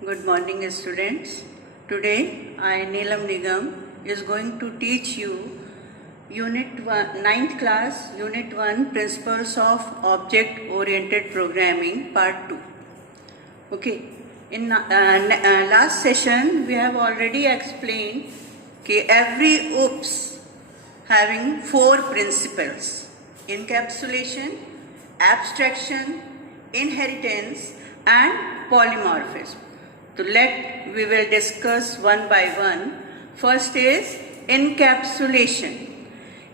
Good morning, students. Today, I, Neelam Nigam, is going to teach you Unit 1, 9th class, Unit 1, Principles of Object-Oriented Programming, Part 2. Okay, in last session, we have already explained that every OOPS having 4 principles: encapsulation, abstraction, inheritance, and polymorphism. So we will discuss one by one. First is encapsulation.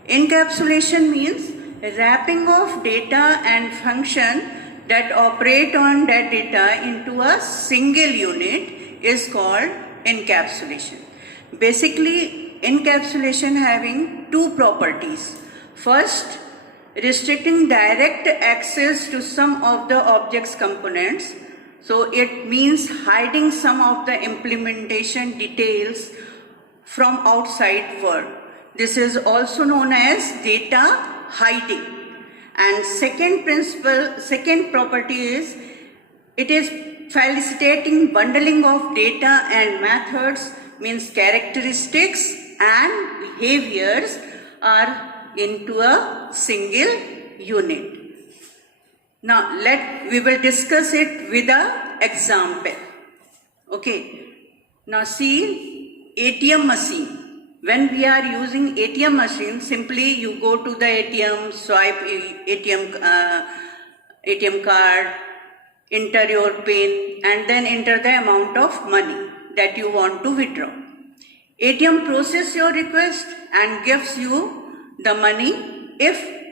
Encapsulation means wrapping of data and function that operate on that data into a single unit is called encapsulation. Basically, encapsulation having 2 properties. First, restricting direct access to some of the object's components. So it means hiding some of the implementation details from outside world. This is also known as data hiding. And second property is, it is facilitating bundling of data and methods, means characteristics and behaviors are into a single unit. Now we will discuss it with an example. Okay. Now see ATM machine. When we are using ATM machine, simply you go to the ATM, swipe ATM card, enter your PIN, and then enter the amount of money that you want to withdraw. ATM processes your request and gives you the money. If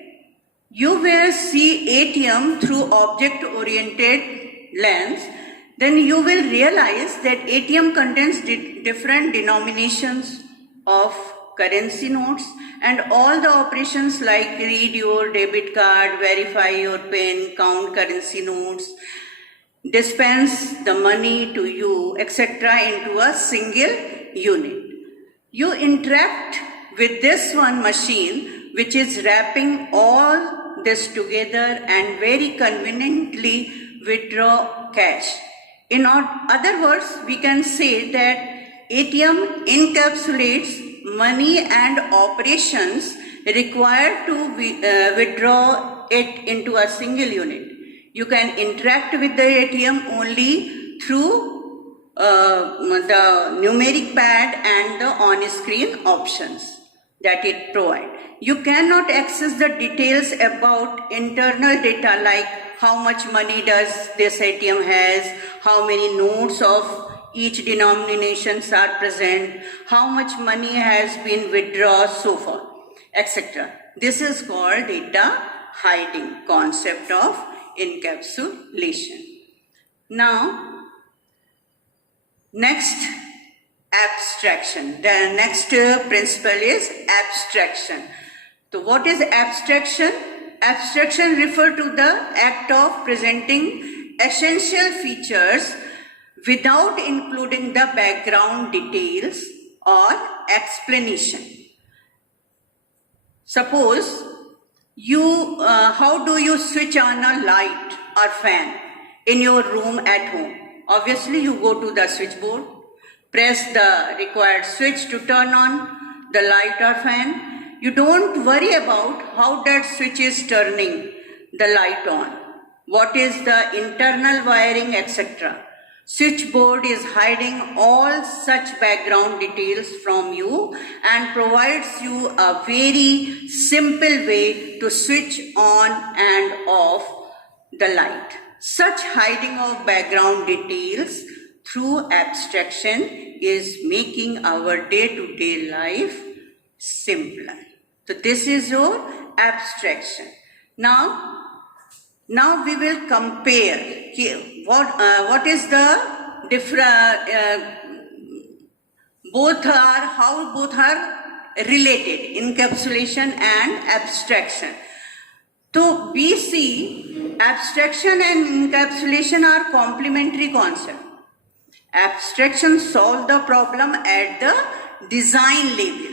you will see ATM through object-oriented lens, then you will realize that ATM contains different denominations of currency notes, and all the operations like read your debit card, verify your PIN, count currency notes, dispense the money to you, etc. into a single unit. You interact with this one machine which is wrapping all this together and very conveniently withdraw cash. In other words, we can say that ATM encapsulates money and operations required to withdraw it into a single unit. You can interact with the ATM only through the numeric pad and the on-screen options that it provides. You cannot access the details about internal data like how much money does this ATM has, how many notes of each denominations are present, how much money has been withdrawn so far, etc. This is called data hiding, concept of encapsulation. Now, next, abstraction. The next principle is abstraction. So what is abstraction? Abstraction refers to the act of presenting essential features without including the background details or explanation. Suppose how do you switch on a light or fan in your room at home? Obviously, you go to the switchboard, press the required switch to turn on the light or fan. You don't worry about how that switch is turning the light on, what is the internal wiring, etc. Switchboard is hiding all such background details from you and provides you a very simple way to switch on and off the light. Such hiding of background details through abstraction is making our day-to-day life simpler. So this is your abstraction. Now we will compare what is the different, how both are related, encapsulation and abstraction. So we see abstraction and encapsulation are complementary concepts. Abstraction solves the problem at the design level.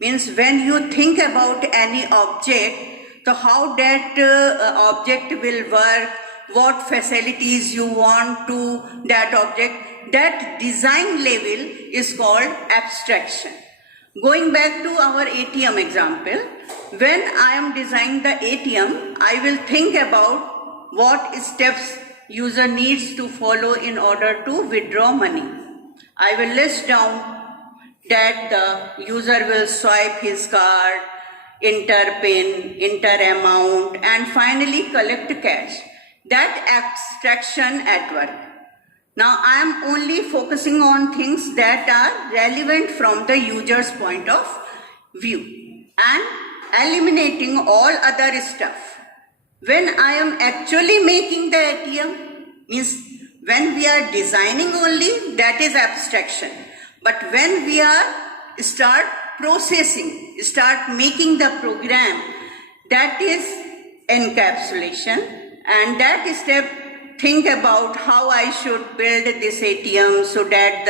Means when you think about any object, so how that object will work, what facilities you want to that object. That design level is called abstraction. Going back to our ATM example, when I am designing the ATM, I will think about what steps user needs to follow in order to withdraw money. I will list down that the user will swipe his card, enter PIN, enter amount, and finally collect cash. That abstraction at work. Now I am only focusing on things that are relevant from the user's point of view and eliminating all other stuff. When I am actually making the ATM, means when we are designing only, that is abstraction. But when we are start processing, start making the program, that is encapsulation. And that step, think about how I should build this ATM so that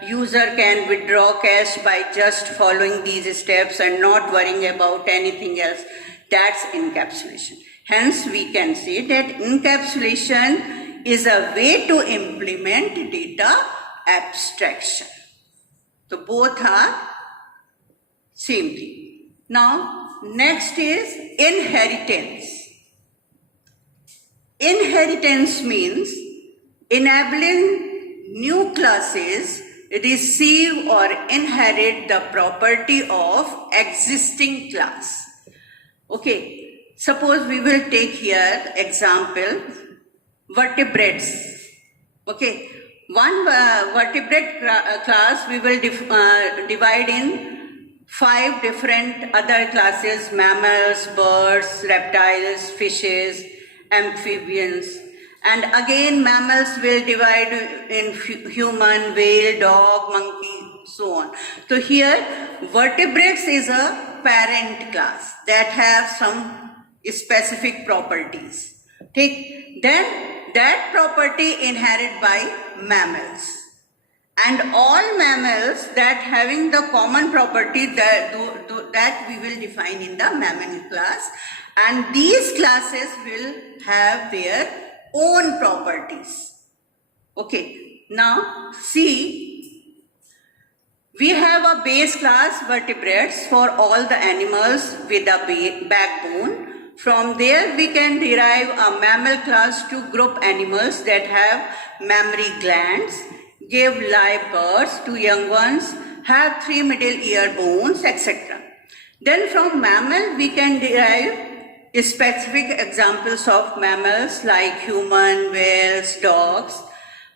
the user can withdraw cash by just following these steps and not worrying about anything else. That's encapsulation. Hence, we can say that encapsulation is a way to implement data abstraction. So both are same thing. Now, next is inheritance. Inheritance means enabling new classes receive or inherit the property of existing class. Okay, suppose we will take here example vertebrates. Okay, one vertebrate class we will divide in 5 different other classes: mammals, birds, reptiles, fishes, amphibians, and again mammals will divide in human, whale, dog, monkey, so on. So here vertebrates is a parent class that have some specific properties. Then that property inherited by mammals, and all mammals that having the common property that we will define in the mammal class. And these classes will have their own properties. Okay, now see, we have a base class vertebrates for all the animals with a backbone. From there we can derive a mammal class to group animals that have mammary glands, give live birth to young ones, have 3 middle ear bones, etc. Then from mammal we can derive specific examples of mammals like human, whales, dogs,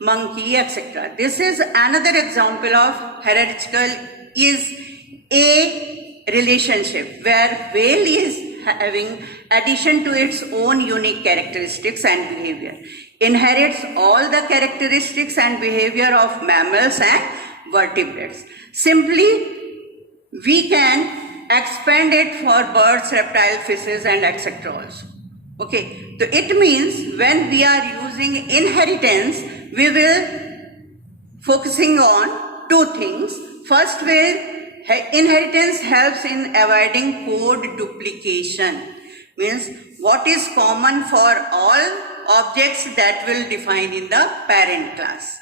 monkey, etc. This is another example of hierarchical is a relationship where whale is having addition to its own unique characteristics and behavior, inherits all the characteristics and behavior of mammals and vertebrates. Simply, we can expand it for birds, reptiles, fishes, and etc. also. Okay, so it means when we are using inheritance, we will focusing on 2 things. First way, inheritance helps in avoiding code duplication. Means what is common for all objects that will define in the parent class,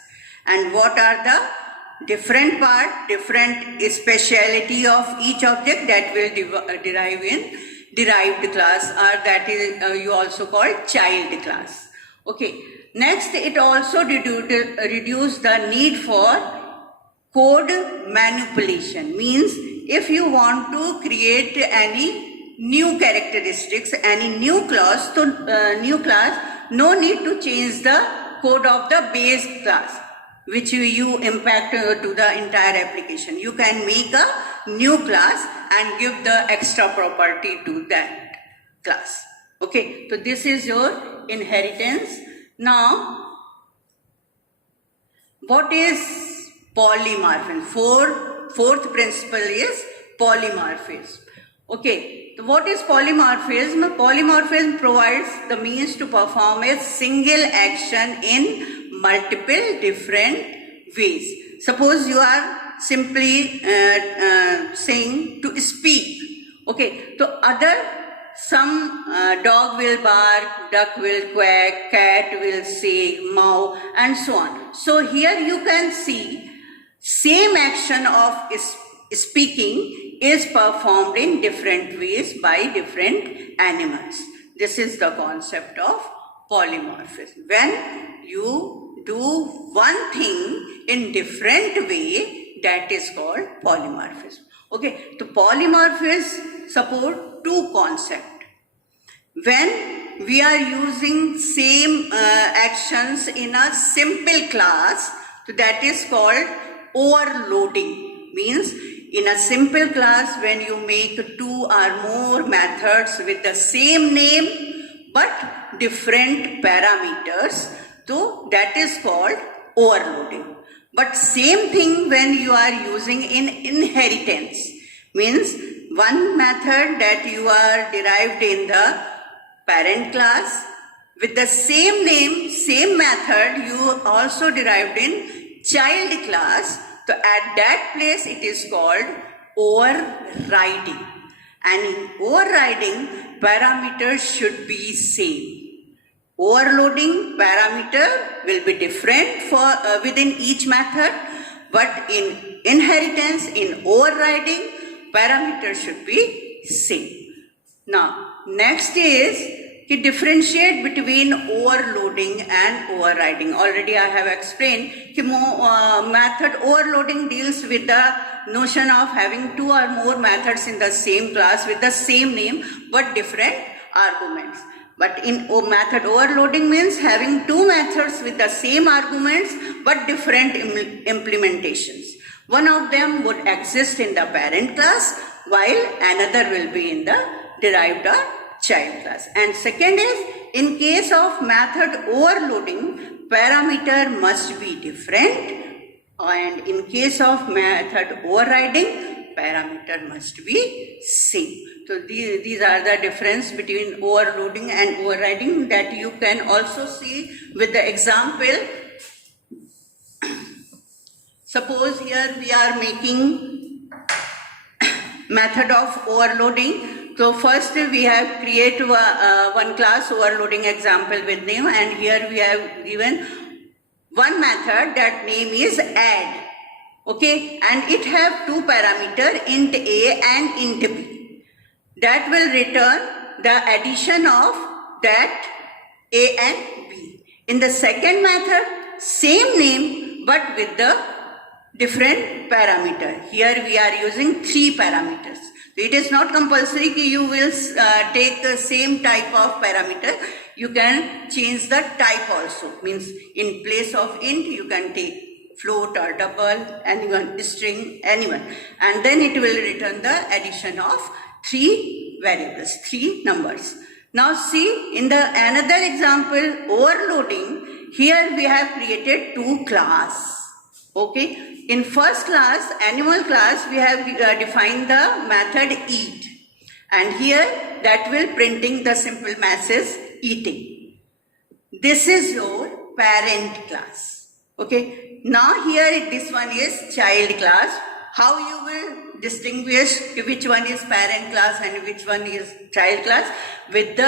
and what are the different speciality of each object that will derive in derived class, or that is you also call child class. Okay, next it also reduce the need for code manipulation. Means if you want to create any new characteristics, any new class, so no need to change the code of the base class which you impact to the entire application. You can make a new class and give the extra property to that class. Okay, so this is your inheritance. Now, what is polymorphism? Fourth principle is polymorphism. Okay, so what is polymorphism? Polymorphism provides the means to perform a single action in multiple different ways. Suppose you are simply saying to speak. Okay, so other some dog will bark, duck will quack, cat will say meow, and so on. So here you can see same action of speaking is performed in different ways by different animals. This is the concept of polymorphism. When you do one thing in different way, that is called polymorphism. Okay, so polymorphism support two concepts. When we are using same actions in a simple class, so that is called overloading. Means in a simple class, when you make two or more methods with the same name but different parameters, so that is called overloading. But same thing when you are using in inheritance, means one method that you are derived in the parent class with the same name, same method you also derived in child class. So at that place it is called overriding. And in overriding, parameters should be same. Overloading parameter will be different for within each method, but in inheritance, in overriding, parameters should be same. Now, next is to differentiate between overloading and overriding. Already I have explained that method overloading deals with the notion of having two or more methods in the same class with the same name but different arguments. But in method overloading means having two methods with the same arguments but different implementations. One of them would exist in the parent class while another will be in the derived or child class. And second is, in case of method overloading, parameter must be different, and in case of method overriding, parameter must be same. So these are the difference between overloading and overriding that you can also see with the example. Suppose here we are making method of overloading. So first we have created one class overloading example with name, and here we have given one method that name is add. Okay, and it have two parameter, int a and int b. That will return the addition of that a and b. In the second method, same name but with the different parameter. Here we are using three parameters. It is not compulsory that you will take the same type of parameter. You can change the type also. Means in place of int you can take float or double, anyone, string, anyone. And then it will return the addition of three variables, three numbers. Now see, in the another example, overloading, here we have created two classes. Okay, in first class, animal class, we have defined the method eat, and here that will printing the simple message eating. This is your parent class. Okay, now here this one is child class. How you will distinguish which one is parent class and which one is child class? With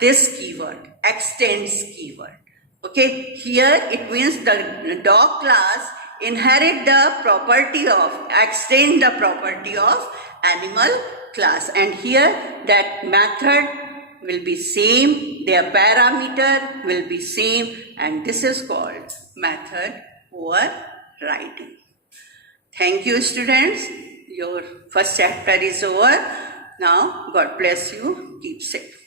this keyword, extends keyword. Okay, here it means the dog class inherit the property of, extend the property of animal class, and here that method will be same, their parameter will be same, and this is called method overriding. Thank you, students. Your first chapter is over. Now God bless you. Keep safe.